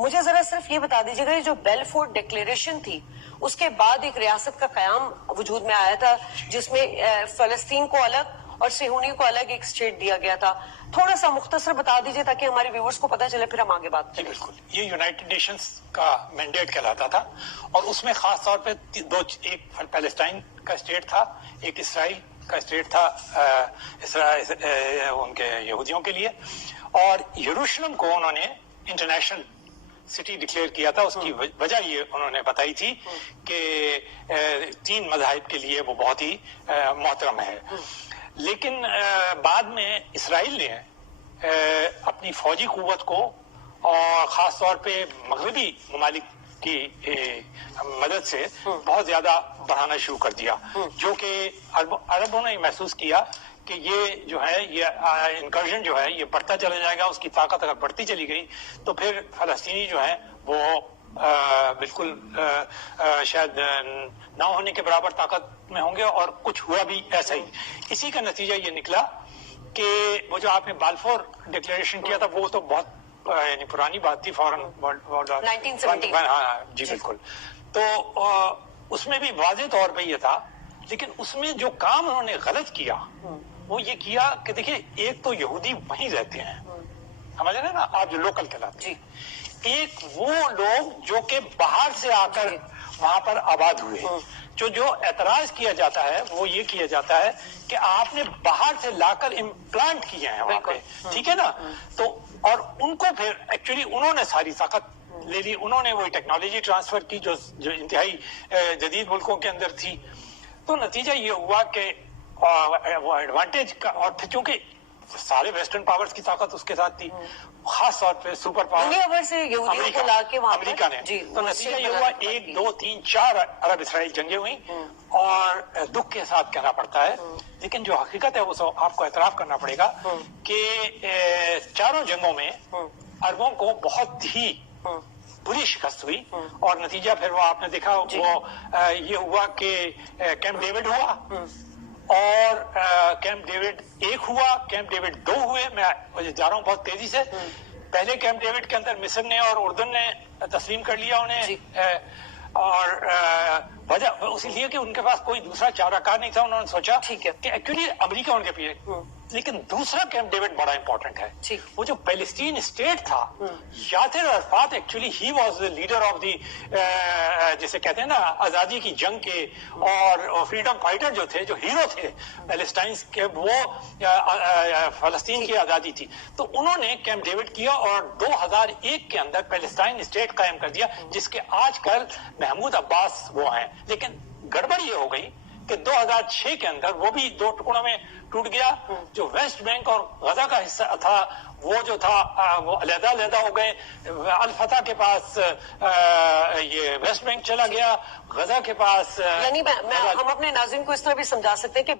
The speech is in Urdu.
مجھے ذرا صرف یہ بتا دیجیے گا، یہ جو بیلفور ڈکلیریشن تھی اس کے بعد ایک ریاست کا قیام وجود میں آیا تھا جس میں فلسطین کو الگ اور صہیونی کو الگ ایک اسٹیٹ دیا گیا تھا. تھوڑا سا مختصر بتا دیجیے تاکہ ہمارے ویورز کو پتہ چلے، پھر ہم آگے بات کریں. بالکل، یہ یونائٹڈ نیشنز کا مینڈیٹ کہلاتا تھا اور اس میں خاص طور پہ ایک پیلسٹائن کا اسٹیٹ تھا، ایک اسرائیل کا اسٹیٹ تھا ان کے یہودیوں کے لیے، اور یروشلم کو انہوں نے انٹرنیشنل سٹی ڈکلیئر کیا تھا. اس کی وجہ یہ انہوں نے بتائی تھی کہ 3 مذاہب کے لیے وہ بہت ہی محترم ہے. لیکن بعد میں اسرائیل نے اپنی فوجی قوت کو اور خاص طور پہ مغربی ممالک کی مدد سے بہت زیادہ بڑھانا شروع کر دیا، جو کہ عربوں نے محسوس کیا کہ یہ جو ہے یہ انکرژن جو ہے یہ بڑھتا چلا جائے گا. اس کی طاقت اگر بڑھتی چلی گئی تو پھر فلسطینی جو ہے وہ بالکل شاید نہ ہونے کے برابر طاقت میں ہوں گے، اور کچھ ہوا بھی ایسا ہی. اسی کا نتیجہ یہ نکلا کہ وہ جو آپ نے بالفور ڈکلیریشن کیا تھا وہ تو بہت یعنی پرانی بات تھی، فوراً 1970. ہاں جی بالکل. تو اس میں بھی واضح طور پہ یہ تھا، لیکن اس میں جو کام انہوں نے غلط کیا وہ یہ کیا کہ دیکھیں ایک تو یہودی وہیں رہتے ہیں، سمجھ رہے ہیں نا آپ، جو لوکل کہلاتے ہیں. ایک وہ لوگ جو کہ باہر سے آ کر وہاں پر آباد ہوئے، جو اعتراض کیا جاتا ہے وہ یہ کیا جاتا ہے کہ آپ نے باہر سے لا کر امپلانٹ کیے ہیں وہاں پہ، ٹھیک ہے نا. تو اور ان کو پھر ایکچولی انہوں نے ساری طاقت لے لی، انہوں نے وہی ٹیکنالوجی ٹرانسفر کی جو انتہائی جدید ملکوں کے اندر تھی. تو نتیجہ یہ ہوا کہ وہ ایڈوانٹیج کا، اور پھر چونکہ سارے ویسٹرن پاورز کی طاقت اس کے ساتھ تھی، خاص طور پہ سپر پاور دنیا بھر سے یہودیوں کو لا کے وہاں امریکہ نے. تو نتیجہ یہ ہوا 1 2 3 4 عرب اسرائیل جنگیں ہوئیں، اور دکھ کے ساتھ کہنا پڑتا ہے لیکن جو حقیقت ہے وہ آپ کو اعتراف کرنا پڑے گا کہ 4 جنگوں میں عربوں کو بہت ہی بری شکست ہوئی. اور نتیجہ پھر وہ آپ نے دیکھا وہ یہ ہوا کہ کیمپ ڈیوڈ ہوا، اور کیمپ ڈیوڈ 1 ہوا، کیمپ ڈیوڈ 2 ہوئے. میں جا رہا ہوں بہت تیزی سے. پہلے کیمپ ڈیوڈ کے اندر مصر نے اور اردن نے تسلیم کر لیا انہیں، اور وجہ اسی لیے کہ ان کے پاس کوئی دوسرا چارہ کار نہیں تھا. انہوں نے سوچا کہ ایکچولی امریکہ ان کے پیچھے. لیکن دوسرا کیمپ ڈیوڈ بڑا امپورٹنٹ ہے، وہ جو پیلسٹین اسٹیٹ تھا. Yasir Arafat actually he was leader of the جسے کہتے ہیں نا آزادی کی جنگ کے، اور فریڈم فائٹر جو تھے، جو ہیرو تھے پیلسٹائن کے، وہ فلسطین کی آزادی تھی. تو انہوں نے کیمپ ڈیوڈ کیا اور 2001 کے اندر پیلسٹائن اسٹیٹ قائم کر دیا، جس کے آج کل محمود عباس وہ ہیں. لیکن گڑبڑ یہ ہو گئی کہ 2006 کے اندر وہ بھی 2 ٹکڑوں میں ٹوٹ گیا. جو ویسٹ بینک اور غزہ کا حصہ تھا وہ جو تھا وہ علیحدہ ہو گئے. الفتح کے پاس یہ ویسٹ بینک چلا گیا، غزہ کے پاس. یعنی ہم اپنے ناظرین کو اس طرح بھی سمجھا سکتے ہیں کہ